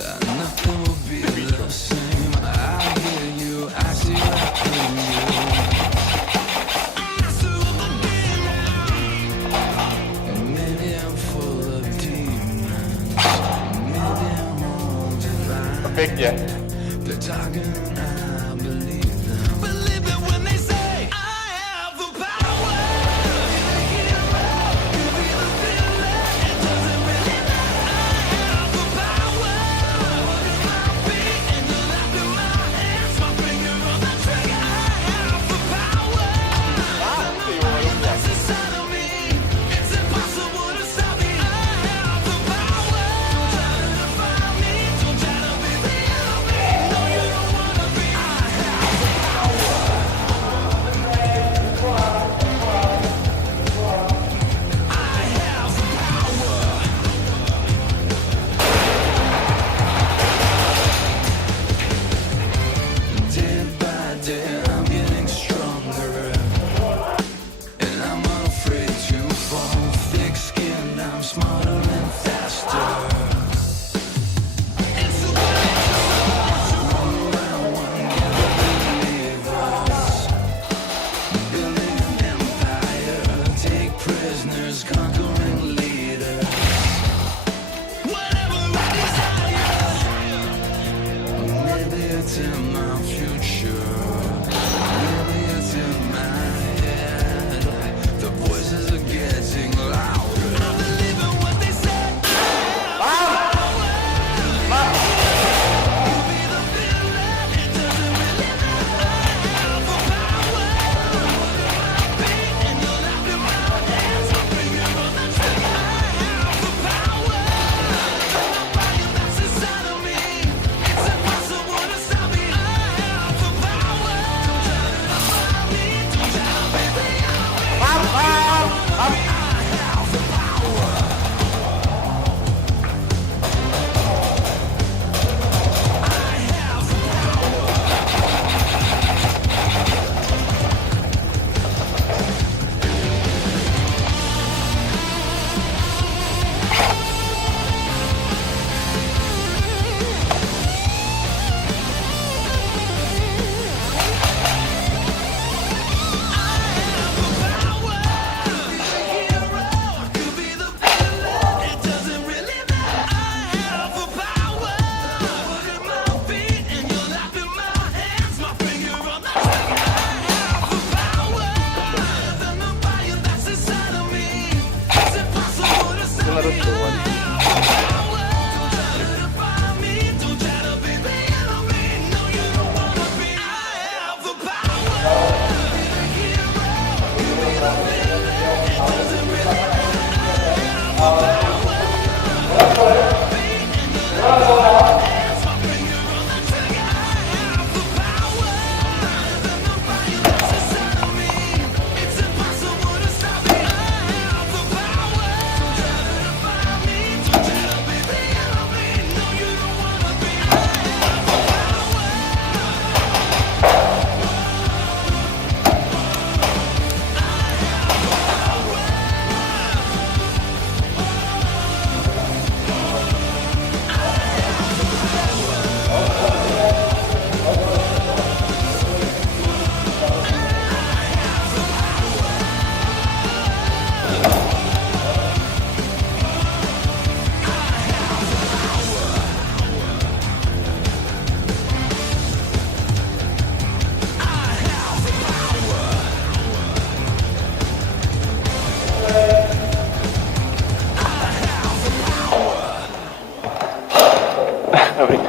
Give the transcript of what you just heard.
Nothing will be the same. I hear you, I see right through you. Master of the game now. And maybe I'm full of demons. Maybe I'm all divine. Perfect, They're talking and I believe them. Believe it when they say I have the power. You're the hero, you be the villain. It doesn't really matter. I have the power. Put my feet in the lap of my hands, my finger on the trigger. I have the power. The fire that's inside of me, it's impossible to stop me. I have the power. Don't try to define me, don't try to be the enemy. No, you don't wanna be. I have the power. I have the power. Day by day, I'm getting stronger, and I'm unafraid to fall. Thick-skinned, I'm smarter and faster. It's the way one by one, gather believers, building an empire, take prisoners, conquering leaders. Whatever I desire, maybe it's in my future, maybe it's in my head. The voices are getting louder. I believe in what they said. You be the villain, it doesn't really matter. I have the power. My feet in your lap, in my hands, my finger on the trigger. I have the power. The fire that's inside of me, it's impossible to stop me. I have the power. Don't try to define me, don't try to be the enemy. I have the power. I have the power. Perfect.